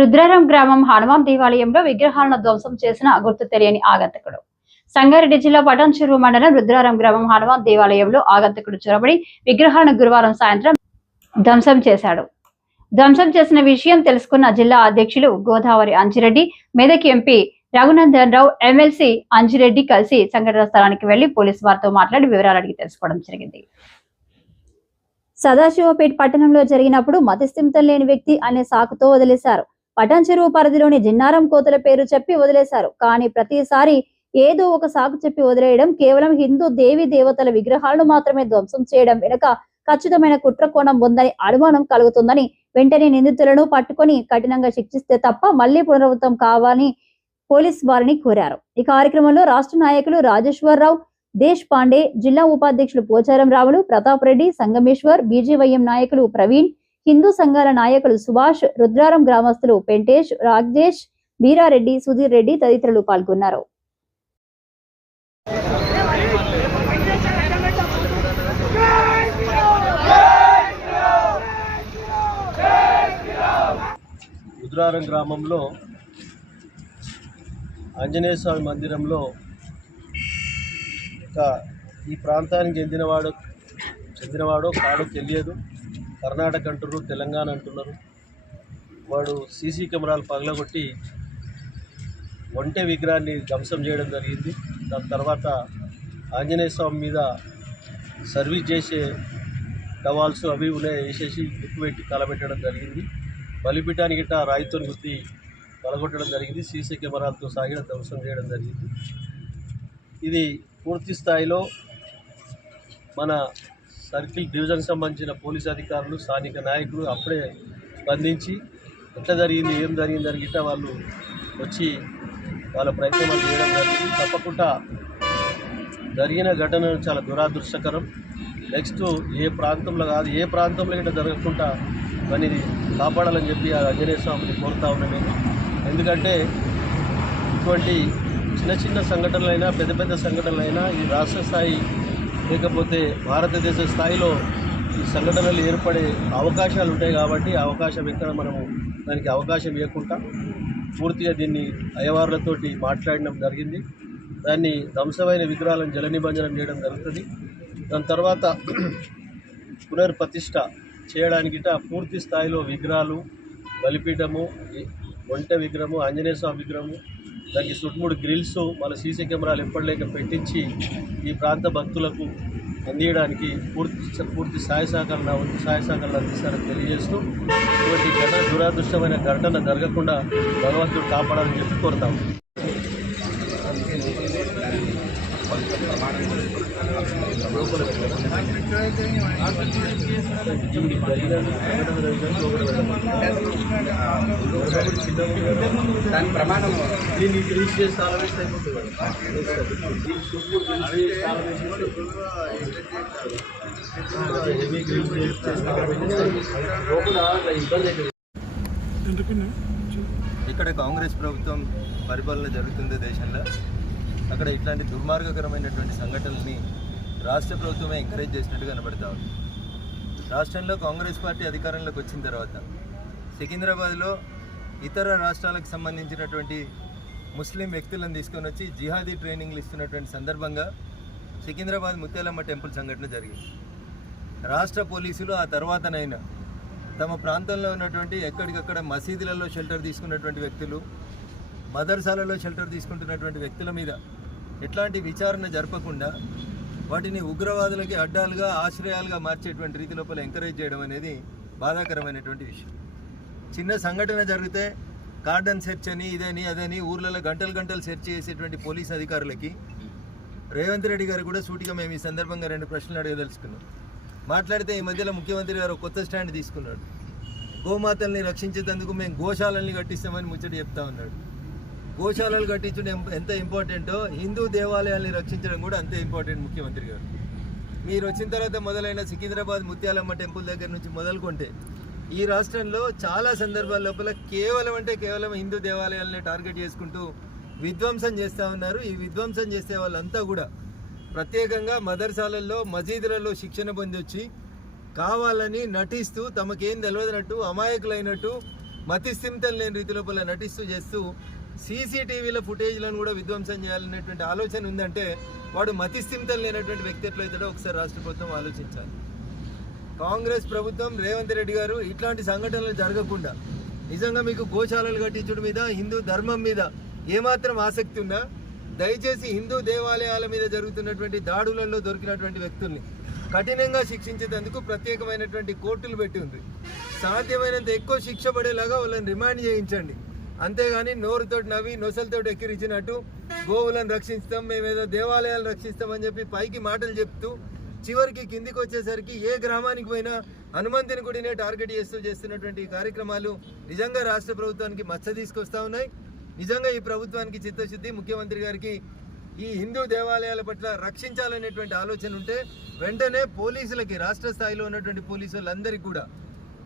రుద్రారం గ్రామం హనుమాన్ దేవాలయంలో విగ్రహాలను ధ్వంసం చేసిన గుర్తు తెలియని ఆగంతకుడు. సంగారెడ్డి జిల్లా పటాన్ మండలం రుద్రారం గ్రామం హనుమాన్ దేవాలయంలో ఆగంతకుడు చొరబడి విగ్రహాలను గురువారం సాయంత్రం ధ్వంసం చేశాడు. ధ్వంసం చేసిన విషయం తెలుసుకున్న జిల్లా అధ్యక్షులు గోదావరి అంజిరెడ్డి మెదక్ ఎంపీ రఘునందన్ రావు ఎమ్మెల్సీ అంజిరెడ్డి కలిసి సంఘటన స్థలానికి వెళ్ళి పోలీసు వారితో మాట్లాడి వివరాలు అడిగి తెలుసుకోవడం జరిగింది. సదాశివపేట పట్టణంలో జరిగినప్పుడు మతిస్థిమితం లేని వ్యక్తి అనే సాకుతో వదిలేశారు. పటాన్ చెరువు పరిధిలోని జిన్నారం కోతల పేరు చెప్పి వదిలేశారు. కానీ ప్రతిసారి ఏదో ఒక సాకు చెప్పి వదిలేయడం కేవలం హిందూ దేవి దేవతల విగ్రహాలను మాత్రమే ధ్వంసం చేయడం వెనుక ఖచ్చితమైన కుట్ర కోణం ఉందని అనుమానం కలుగుతుందని వెంటనే నిందితులను పట్టుకొని కఠినంగా శిక్షిస్తే తప్ప మళ్ళీ పునరావృతం కావాలని పోలీస్ వారిని కోరారు. ఈ కార్యక్రమంలో రాష్ట్ర నాయకులు రాజేశ్వరరావు దేశ్ పాండే జిల్లా ఉపాధ్యక్షులు పోచారం రావులు ప్రతాప్ రెడ్డి సంగమేశ్వర్ బీజేవైఎం నాయకులు ప్రవీణ్ హిందూ సంఘాల నాయకులు సుభాష్ రుద్రారం గ్రామస్తులు పెంటేష్ రాజేష్ వీరారెడ్డి సుధీర్ రెడ్డి తదితరులు పాల్గొన్నారు. రుద్రారం గ్రామంలో ఆంజనేయ స్వామి మందిరంలో ఈ ప్రాంతానికి చెందినవాడు చెందినవాడో కాడో తెలియదు. కర్ణాటక అంటున్నారు తెలంగాణ అంటున్నారు. వాడు సీసీ కెమెరాలు పగలగొట్టి ఒంటె విగ్రహాన్ని ధ్వంసం చేయడం జరిగింది. దాని తర్వాత ఆంజనేయ స్వామి మీద సర్వీస్ చేసే టవాల్స్ అవి ఉన్నాయి వేసేసి ఎక్కువ పెట్టి కలబెట్టడం జరిగింది. బలిపీఠానికి గిట్ట రాయితో గుర్తి పలగొట్టడం జరిగింది. సీసీ కెమెరాలతో సాగిన ధ్వంసం చేయడం జరిగింది. ఇది పూర్తి స్థాయిలో మన సర్కిల్ డివిజన్ సంబంధించిన పోలీస్ అధికారులు స్థానిక నాయకులు అప్పుడే స్పందించి ఎట్లా జరిగింది ఏం జరిగింది అని గిట్ట వాళ్ళు వచ్చి వాళ్ళ ప్రయత్నం చేయడం జరిగింది. తప్పకుండా జరిగిన ఘటన చాలా దురాదృష్టకరం. నెక్స్ట్ ఏ ప్రాంతంలో కాదు ఏ ప్రాంతంలో గిట్ట జరగకుండా మరి కాపాడాలని చెప్పి ఆ ఆంజనేయ స్వామిని కోరుతా ఉన్నాను నేను. ఎందుకంటే ఇటువంటి చిన్న చిన్న సంఘటనలైనా పెద్ద పెద్ద సంఘటనలైనా ఈ రాష్ట్ర స్థాయి లేకపోతే భారతదేశ స్థాయిలో ఈ సంఘటనలు ఏర్పడే అవకాశాలు ఉంటాయి కాబట్టి అవకాశం ఎక్కడ మనము దానికి అవకాశం ఇవ్వకుండా పూర్తిగా దీన్ని అయ్యవార్లతోటి మాట్లాడడం జరిగింది. దాన్ని ధ్వంసమైన విగ్రహాలను జల నిబంధనం చేయడం జరుగుతుంది. దాని తర్వాత పునర్ప్రతిష్ట చేయడానికి పూర్తి స్థాయిలో విగ్రహాలు బలిపీఠము ఒంటె విగ్రహము ఆంజనేయ స్వామి విగ్రహము దానికి చుట్టుముడు గ్రిల్స్ మన సీసీ కెమెరాలు ఎప్పటిలేక పెట్టించి ఈ ప్రాంత భక్తులకు అందియడానికి పూర్తి పూర్తి సహాయ సహకారం నా వంతు సహాయ సహకారాలు అందిస్తారని తెలియజేస్తూ ఇటువంటి ఘటన దురాదృష్టమైన ఘటన జరగకుండా భగవంతుడు కాపాడాలని చెప్పి కోరుతాము దాని ప్రమాణం దీన్ని గ్రీస్ చేసి ఇక్కడ కాంగ్రెస్ ప్రభుత్వం పరిపాలన జరుగుతుంది దేశంలో. అక్కడ ఇట్లాంటి దుర్మార్గకరమైనటువంటి సంఘటనల్ని రాష్ట్ర ప్రభుత్వమే ఎంకరేజ్ చేసినట్టు కనబడతా ఉంది. రాష్ట్రంలో కాంగ్రెస్ పార్టీ అధికారంలోకి వచ్చిన తర్వాత సికింద్రాబాద్లో ఇతర రాష్ట్రాలకు సంబంధించినటువంటి ముస్లిం వ్యక్తులను తీసుకొని వచ్చి జిహాదీ ట్రైనింగ్లు ఇస్తున్నటువంటి సందర్భంగా సికింద్రాబాద్ ముత్యాలమ్మ టెంపుల్ సంఘటన జరిగింది. రాష్ట్ర పోలీసులు ఆ తర్వాతనైనా తమ ప్రాంతంలో ఉన్నటువంటి ఎక్కడికక్కడ మసీదులలో షెల్టర్ తీసుకున్నటువంటి వ్యక్తులు మదర్సాలలో షెల్టర్ తీసుకుంటున్నటువంటి వ్యక్తుల మీద ఎట్లాంటి విచారణ జరపకుండా వాటిని ఉగ్రవాదులకి అడ్డాలుగా ఆశ్రయాలుగా మార్చేటువంటి రీతి లోపల ఎంకరేజ్ చేయడం అనేది బాధాకరమైనటువంటి విషయం. చిన్న సంఘటన జరిగితే కార్డన్ సెర్చ్ అని ఇదని అదని ఊర్లలో గంటలు గంటలు సెర్చ్ చేసేటువంటి పోలీస్ అధికారులకి రేవంత్ రెడ్డి గారు కూడా సూటిగా మేము ఈ సందర్భంగా రెండు ప్రశ్నలు అడగదలుచుకున్నాం. మాట్లాడితే ఈ మధ్యలో ముఖ్యమంత్రి గారు కొత్త స్టాండ్ తీసుకున్నాడు. గోమాతల్ని రక్షించేందుకు మేము గోశాలల్ని కట్టిస్తామని ముచ్చట చెప్తా ఉన్నాడు. గోశాలలు కట్టించడం ఎంత ఇంపార్టెంటో హిందూ దేవాలయాల్ని రక్షించడం కూడా అంతే ఇంపార్టెంట్ ముఖ్యమంత్రి గారు. మీరు వచ్చిన తర్వాత మొదలైన సికింద్రాబాద్ ముత్యాలమ్మ టెంపుల్ దగ్గర నుంచి మొదలుకుంటే ఈ రాష్ట్రంలో చాలా సందర్భాల లోపల కేవలం అంటే కేవలం హిందూ దేవాలయాలని టార్గెట్ చేసుకుంటూ విధ్వంసం చేస్తూ ఉన్నారు. ఈ విధ్వంసం చేసే వాళ్ళంతా కూడా ప్రత్యేకంగా మదర్సాలల్లో మసీదులలో శిక్షణ పొందొచ్చి కావాలని నటిస్తూ తమకేం తెలియదనట్టు అమాయకులైనట్టు మతిస్థిమితం లేని రీతి లోపల నటిస్తూ చేస్తూ సీసీటీవీల ఫుటేజ్లను కూడా విధ్వంసం చేయాలనేటువంటి ఆలోచన ఉందంటే వాడు మతిస్థిమితం లేనటువంటి వ్యక్తి ఎట్లయితాడో ఒకసారి రాష్ట్ర ప్రభుత్వం ఆలోచించాలి. కాంగ్రెస్ ప్రభుత్వం రేవంత్ రెడ్డి గారు ఇట్లాంటి సంఘటనలు జరగకుండా నిజంగా మీకు గోశాలలు కట్టించడం మీద హిందూ ధర్మం మీద ఏమాత్రం ఆసక్తి ఉన్నా దయచేసి హిందూ దేవాలయాల మీద జరుగుతున్నటువంటి దాడులలో దొరికినటువంటి వ్యక్తుల్ని కఠినంగా శిక్షించేందుకు ప్రత్యేకమైనటువంటి కోర్టులు పెట్టి ఉంది. సాధ్యమైనంత ఎక్కువ శిక్ష పడేలాగా వాళ్ళని రిమాండ్ చేయించండి. అంతేగాని నోరుతోటి నవ్వి నొసలతోటి ఎక్కిరించినట్టు గోవులను రక్షిస్తాం మేమేదో దేవాలయాలు రక్షిస్తామని చెప్పి పైకి మాటలు చెప్తూ చివరికి కిందికి వచ్చేసరికి ఏ గ్రామానికి పోయినా హనుమంతుని గుడినే టార్గెట్ చేస్తూ చేస్తున్నటువంటి కార్యక్రమాలు నిజంగా రాష్ట్ర ప్రభుత్వానికి మచ్చ తీసుకొస్తా ఉన్నాయి. నిజంగా ఈ ప్రభుత్వానికి చిత్తశుద్ధి ముఖ్యమంత్రి గారికి ఈ హిందూ దేవాలయాల పట్ల రక్షించాలనేటువంటి ఆలోచన ఉంటే వెంటనే పోలీసులకి రాష్ట్ర స్థాయిలో ఉన్నటువంటి పోలీసులందరికీ కూడా.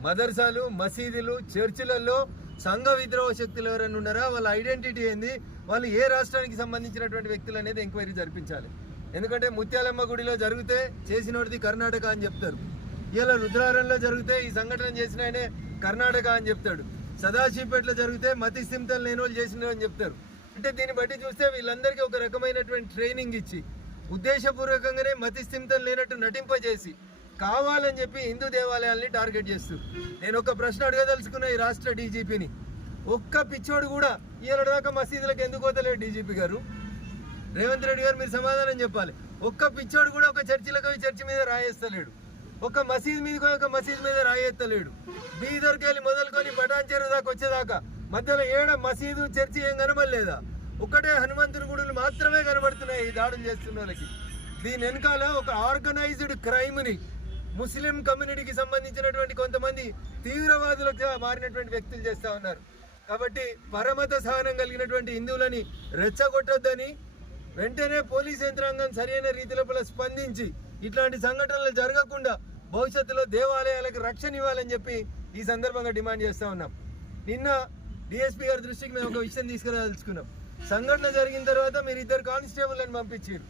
మదర్సాలు మసీదులు చర్చిలలో సంఘ విద్రోహ శక్తులు ఎవరైనా ఉన్నారా? వాళ్ళ ఐడెంటిటీ ఏంది? వాళ్ళు ఏ రాష్ట్రానికి సంబంధించినటువంటి వ్యక్తులు అనేది ఎంక్వైరీ జరిపించాలి. ఎందుకంటే ముత్యాలమ్మ గుడిలో జరిగితే చేసినోడిది కర్ణాటక అని చెప్తారు. ఇలా రుద్రారంలో జరిగితే ఈ సంఘటన చేసిన ఆయనే కర్ణాటక అని చెప్తాడు. సదాశివపేటలో జరిగితే మతి సింతలు లేని వాళ్ళు చేసినారు అని చెప్తారు. అంటే దీన్ని బట్టి చూస్తే వీళ్ళందరికీ ఒక రకమైనటువంటి ట్రైనింగ్ ఇచ్చి ఉద్దేశపూర్వకంగానే మతి స్థిమితం లేనట్టు నటింపజేసి కావాలని చెప్పి హిందూ దేవాలయాల్ని టార్గెట్ చేస్తారు నేను ఒక ప్రశ్న అడగదలుచుకున్న ఈ రాష్ట్ర డీజీపీని. ఒక్క పిచ్చోడు కూడా ఇవాళ దాకా మసీదులకు ఎందుకు పోతలేడు డీజీపీ గారు? రేవంత్ రెడ్డి గారు మీరు సమాధానం చెప్పాలి. ఒక్క పిచ్చోడు కూడా ఒక చర్చిలకు చర్చి మీద రాయేస్తలేడు. ఒక మసీద్ మీద ఒక మసీద్ మీద రాయేస్తలేడు. బీదర్కి వెళ్ళి మొదలుకొని పటాన్ చెరువు దాకా వచ్చేదాకా మధ్యలో ఏడ మసీదు చర్చి ఏం కనబడలేదా? ఒక్కటే హనుమంతుని గుడులు మాత్రమే కనబడుతున్నాయి ఈ దాడులు చేస్తున్న వాళ్ళకి. దీని వెనకాల ఒక ఆర్గనైజ్డ్ క్రైమ్ని ముస్లిం కమ్యూనిటీకి సంబంధించినటువంటి కొంతమంది తీవ్రవాదులుగా మారినటువంటి వ్యక్తులు చేస్తూ ఉన్నారు. కాబట్టి పరమత సహనం కలిగినటువంటి హిందువులని రెచ్చగొట్టొద్దని వెంటనే పోలీస్ యంత్రాంగం సరైన రీతిలో స్పందించి ఇట్లాంటి సంఘటనలు జరగకుండా భవిష్యత్తులో దేవాలయాలకు రక్షణ ఇవ్వాలని చెప్పి ఈ సందర్భంగా డిమాండ్ చేస్తూ ఉన్నాం. నిన్న డిఎస్పీ గారి దృష్టికి మేము ఒక విషయం తీసుకురాదలుచుకున్నాం. సంఘటన జరిగిన తర్వాత మీరు ఇద్దరు కానిస్టేబుల్ అని పంపించారు.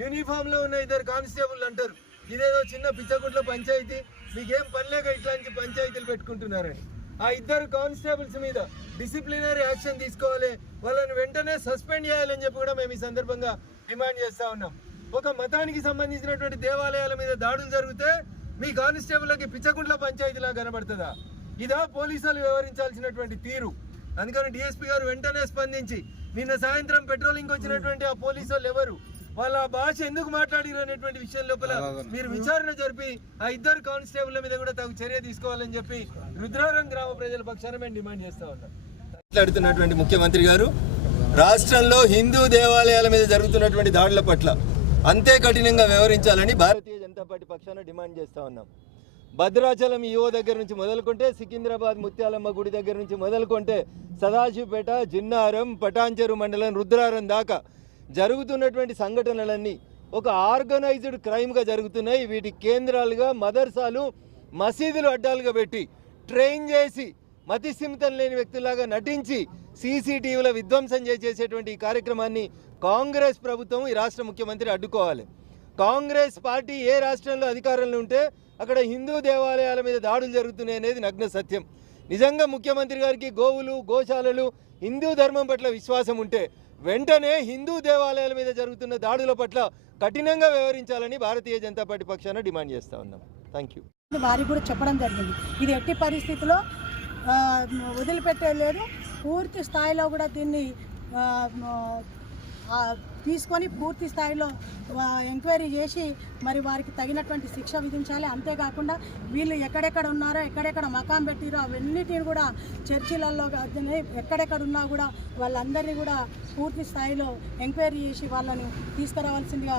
యూనిఫామ్లో ఉన్న ఇద్దరు కానిస్టేబుల్ అంటారు. ఇదేదో చిన్న పిచ్చగుంట్ల పంచాయతీ. మీకేం పనిలేక ఇట్లాంటి పంచాయతీలు పెట్టుకుంటున్నారని. ఆ ఇద్దరు కానిస్టేబుల్స్ మీద డిసిప్లినరీ యాక్షన్ తీసుకోవాలి. వాళ్ళని వెంటనే సస్పెండ్ చేయాలని చెప్పి కూడా మేము ఈ సందర్భంగా డిమాండ్ చేస్తా ఉన్నాం. ఒక మతానికి సంబంధించినటువంటి దేవాలయాల మీద దాడులు జరిగితే మీ కానిస్టేబుల్కి పిచ్చగుంట్ల పంచాయతీలా కనబడుతుందా? ఇదా పోలీసులు వ్యవహరించాల్సినటువంటి తీరు. అందుకని డిఎస్పీ గారు వెంటనే స్పందించి నిన్న సాయంత్రం పెట్రోలింగ్ వచ్చినటువంటి ఆ పోలీసులు ఎవరు? వాళ్ళ భాష ఎందుకు మాట్లాడిరు అనేటువంటి విషయం లోపల మీరు విచారణ జరిపి ఆ ఇద్దరు కానిస్టేబుల్ మీద కూడా తగు చర్య తీసుకోవాలని చెప్పి రుద్రారం గ్రామ ప్రజల పక్షాన మేము డిమాండ్ చేస్తా ఉన్నాం. మాట్లాడుతున్నటువంటి ముఖ్యమంత్రి గారు రాష్ట్రంలో హిందూ దేవాలయాల మీద జరుగుతున్నటువంటి దాడుల పట్ల అంతే కఠినంగా వ్యవహరించాలని భారతీయ జనతా పార్టీ పక్షాన డిమాండ్ చేస్తా ఉన్నాం. భద్రాచలం ఈఓ దగ్గర నుంచి మొదలుకుంటే సికింద్రాబాద్ ముత్యాలమ్మ గుడి దగ్గర నుంచి మొదలుకుంటే సదాశివపేట జిన్నారం పటాన్చెరు మండలం రుద్రారం దాకా జరుగుతున్నటువంటి సంఘటనలన్నీ ఒక ఆర్గనైజ్డ్ క్రైమ్గా జరుగుతున్నాయి. వీటి కేంద్రాలుగా మదర్సాలు మసీదులు అడ్డాలుగా పెట్టి ట్రైన్ చేసి మతిస్థిమితం లేని వ్యక్తులాగా నటించి సీసీటీవీలో విధ్వంసం చేసేటువంటి ఈ కార్యక్రమాన్ని కాంగ్రెస్ ప్రభుత్వం ఈ రాష్ట్ర ముఖ్యమంత్రి అడ్డుకోవాలి. కాంగ్రెస్ పార్టీ ఏ రాష్ట్రంలో అధికారంలో ఉంటే అక్కడ హిందూ దేవాలయాల మీద దాడులు జరుగుతున్నాయి అనేది నగ్న సత్యం. నిజంగా ముఖ్యమంత్రి గారికి గోవులు గోశాలలు హిందూ ధర్మం పట్ల విశ్వాసం ఉంటే వెంటనే హిందూ దేవాలయాల మీద జరుగుతున్న దాడుల పట్ల కఠినంగా వ్యవహరించాలని భారతీయ జనతా పార్టీ పక్షాన డిమాండ్ చేస్తా ఉన్నాం. థ్యాంక్ యూ వారికి కూడా చెప్పడం జరిగింది. ఇది ఎట్టి పరిస్థితిలో వదిలిపెట్టలేదు. పూర్తి స్థాయిలో కూడా దీన్ని తీసుకొని పూర్తి స్థాయిలో ఎంక్వైరీ చేసి మరి వారికి తగినటువంటి శిక్ష విధించాలి. అంతేకాకుండా వీళ్ళు ఎక్కడెక్కడ ఉన్నారో ఎక్కడెక్కడ మకాం పెట్టిరో అవన్నిటిని కూడా చర్చిలలో ఎక్కడెక్కడ ఉన్నా కూడా వాళ్ళందరినీ కూడా పూర్తి స్థాయిలో ఎంక్వైరీ చేసి వాళ్ళని తీసుకురావాల్సిందిగా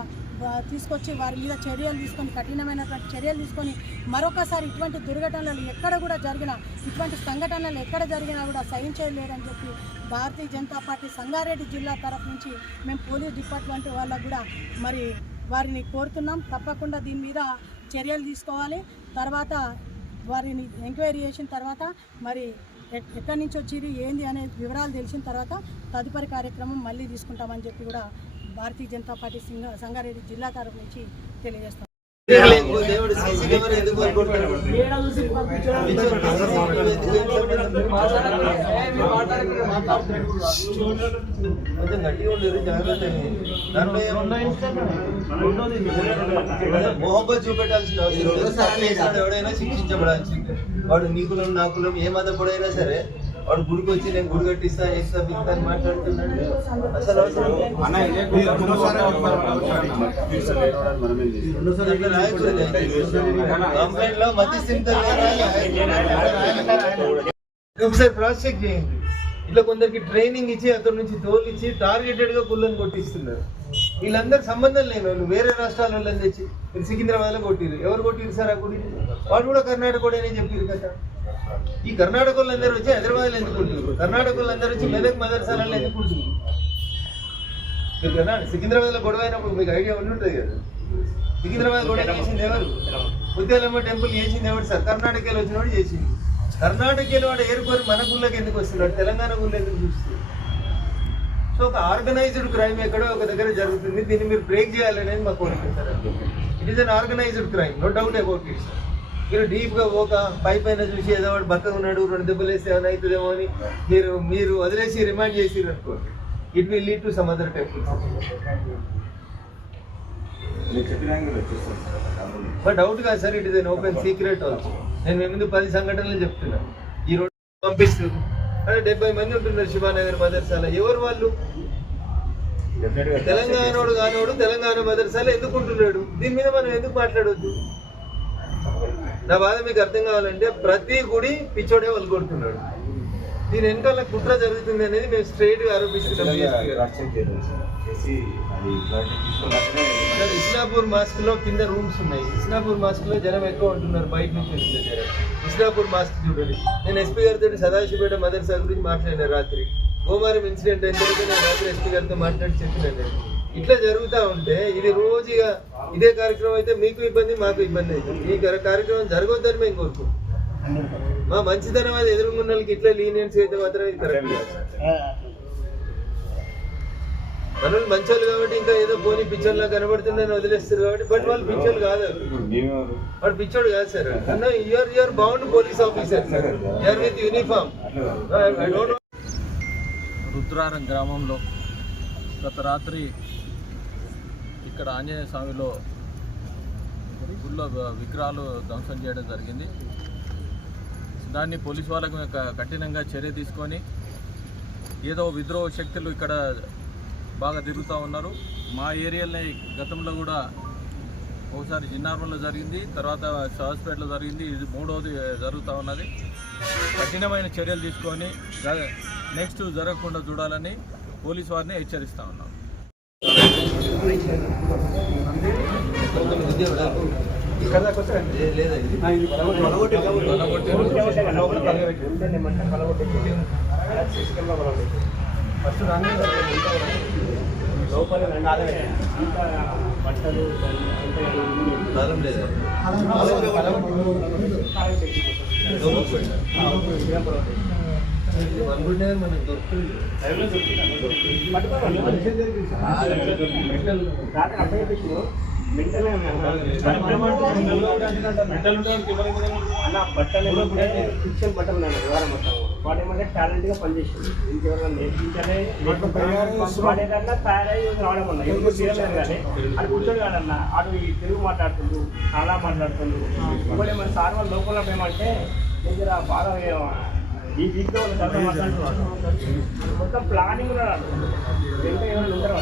తీసుకొచ్చి వారి మీద చర్యలు తీసుకొని కఠినమైనటువంటి చర్యలు తీసుకొని మరొకసారి ఇటువంటి దుర్ఘటనలు ఎక్కడ కూడా జరిగినా ఇటువంటి సంఘటనలు ఎక్కడ జరిగినా కూడా సహించలేదని చెప్పి భారతీయ జనతా పార్టీ సంగారెడ్డి జిల్లా తరఫు నుంచి మేము పోలీస్ డిపార్ట్మెంట్ వాళ్ళకు కూడా మరి వారిని కోరుతున్నాం. తప్పకుండా దీని మీద చర్యలు తీసుకోవాలి. తర్వాత వారిని ఎంక్వైరీ చేసిన తర్వాత మరి ఎక్కడి నుంచి వచ్చింది ఏంది అనే వివరాలు తెలిసిన తర్వాత తదుపరి కార్యక్రమం మళ్ళీ తీసుకుంటామని చెప్పి కూడా భారతీయ జనతా పార్టీ సింగ సంగారెడ్డి జిల్లా తరపు నుంచి తెలియజేస్తాం. మొహబ్బత్ చూపెట్టాల్సిన అవసరం ఎవడైనా శిక్షించబడాల్సిందే. వాడు నీ కులం నా కులం ఏ మతపడైనా సరే వాడు గుడికి వచ్చి నేను గుడి కట్టిస్తా ఇస్తా పిస్తా అని మాట్లాడుతున్నాడు. అసలు. కంప్లైంట్లో ఒకసారి క్రాస్ చెక్ చేయండి. ఇట్లా కొందరికి ట్రైనింగ్ ఇచ్చి అక్కడ నుంచి తోలిచ్చి టార్గెటెడ్గా కుళ్ళని కొట్టిస్తున్నారు. వీళ్ళందరికి సంబంధం లేని వాళ్ళు వేరే రాష్ట్రాల వాళ్ళని తెచ్చి సికింద్రాబాద్లో కొట్టిరు ఎవరు కొట్టిరు సార్ ఆ గుడి? వాడు కూడా కర్ణాటక కూడా చెప్పారు కదా. ఈ కర్ణాటక వాళ్ళందరూ వచ్చి హైదరాబాద్లో ఎందుకు కొట్టిరు కర్ణాటక వాళ్ళందరూ వచ్చి మెదక్ మదర్సాలలో ఎందుకు కొట్టిరు మీరు కర్ణాటక సికింద్రాబాద్లో గొడవ అయినప్పుడు మీకు ఐడియా ఉండి ఉంటుంది కదా. సికింద్రాబాద్ గొడవ చేసింది ఎవరు? ముత్యాలమ్మ టెంపుల్ చేసింది ఎవరు? సార్ కర్ణాటకలో వచ్చినవాడు చేసింది. కర్ణాటకలో వాడు ఏరుకోరి మన గుళ్ళకి ఎందుకు వస్తున్నాడు తెలంగాణ గుళ్ళు ఎందుకు చూస్తుంది సో ఒక ఆర్గనైజ్డ్ క్రైమ్ ఎక్కడో ఒక దగ్గర జరుగుతుంది. దీన్ని మీరు బ్రేక్ చేయాలనేది మా కోరిక sir. It is an organised crime no doubt about it sir మీరు డీప్గా ఒక పై పైన చూసి ఏదో వాడు బక్కగా ఉన్నాడు రెండు దెబ్బలు వేస్తే ఏమైనా అవుతుందేమో అని మీరు మీరు వదిలేసి రిమైండ్ చేసిరు అనుకోండి. It will lead to some other temples but doubt కాదు sir it is an open secret also నేను మీ ముందు పది సంఘటనలు చెప్తున్నా. ఈ రోజు పంపిస్తుంది అంటే డెబ్బై మంది ఉంటున్నారు శివానగర్ మదర్సాల ఎవరు వాళ్ళు? తెలంగాణోడు కానోడు తెలంగాణ మదర్సాల ఎందుకు ఉంటున్నాడు? దీని మీద మనం ఎందుకు మాట్లాడొద్దు? నా బాధ మీకు అర్థం కావాలంటే ప్రతి గుడి పిచ్చోడే వాళ్ళు కొడుతున్నాడు దీని వెనకాల కుట్ర జరుగుతుంది అనేది మేము స్ట్రైట్గా ఆరోపిస్తున్నాం ఇస్లాపూర్ మాస్క్లో కింద రూమ్స్ ఉన్నాయి. ఇస్లాపూర్ మాస్క్లో జనం ఎక్కువ ఉంటున్నారు బయట నుంచి వచ్చిన జనం. ఇస్లాపూర్ మాస్క్ చూడండి. నేను ఎస్పీ గారితో సదాశివపేట మదర్సా గురించి మాట్లాడినా రాత్రి. గోమారం ఇన్సిడెంట్ అయిన తర్వాత నేను రాత్రి ఎస్పీ గారితో మాట్లాడి చెప్పినాను నేను. ఇట్లా జరుగుతా ఉంటే ఇది రోజు ఇక ఇదే కార్యక్రమం అయితే మీకు ఇబ్బంది మాకు ఇబ్బంది అవుతుంది. ఈ కార్య- కార్యక్రమం జరగొద్దని మేము కోరుకుంటాం మా మంచితనం అది ఎదురుగున్న వాళ్ళకి ఇట్లా లీనియన్స్ అయితే మాత్రం ఇది కరెక్ట్ కాదు. మనల్ని మంచోళ్ళు కాబట్టి ఇంకా ఏదో పోనీ పిక్చర్లా కనబడుతుందని వదిలేస్తారు కాబట్టి బట్ వాళ్ళు పిక్చర్లు కాదు. వాడు పిచ్చోడు కాదు sir. You're you're bound police officer sir you're with uniform I don't Rudraram గ్రామంలో గత రాత్రి ఇక్కడ ఆంజనేయ స్వామిలో గుళ్ళో విగ్రహాలు ధ్వంసం చేయడం జరిగింది. దాన్ని పోలీసు వాళ్ళకు కఠినంగా చర్య తీసుకొని ఏదో విద్రోహ శక్తులు ఇక్కడ బాగా తిరుగుతూ ఉన్నారు. మా ఏరియాలో గతంలో కూడా ఒకసారి జిన్నారంలో జరిగింది తర్వాత సహస్పేటలో జరిగింది. ఇది మూడవది జరుగుతూ ఉన్నది. కఠినమైన చర్యలు తీసుకొని నెక్స్ట్ జరగకుండా చూడాలని పోలీసు వారిని హెచ్చరిస్తా ఉన్నాం. లేదా ఇది తాళం లేదు. అనుకుంటే మనకు దొరుకుతుంది అన్న బట్టలు శిక్షణ బట్టలు వివరం మొత్తం వాడు ఏమంటే టాలెంట్గా పనిచేసింది ఇంకెవరైనా నేర్పించాలి వాడేదన్నా తయారై రావడం అన్న ఎందుకు తీరలేదు కానీ అది. కూర్చోడు కాదన్న ఆడు ఈ తెలుగు మాట్లాడుతుండు చాలా మాట్లాడుతుండు ఇంకోటి మన సార్ వాళ్ళు లోపల ఏమంటే దగ్గర బాగా ఈ వీక్లో మొత్తం ప్లానింగ్ ఉన్నాడు ఉంటారు?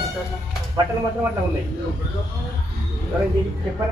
బట్టలు మాత్రం అట్లా ఉన్నాయి. చెప్పారు?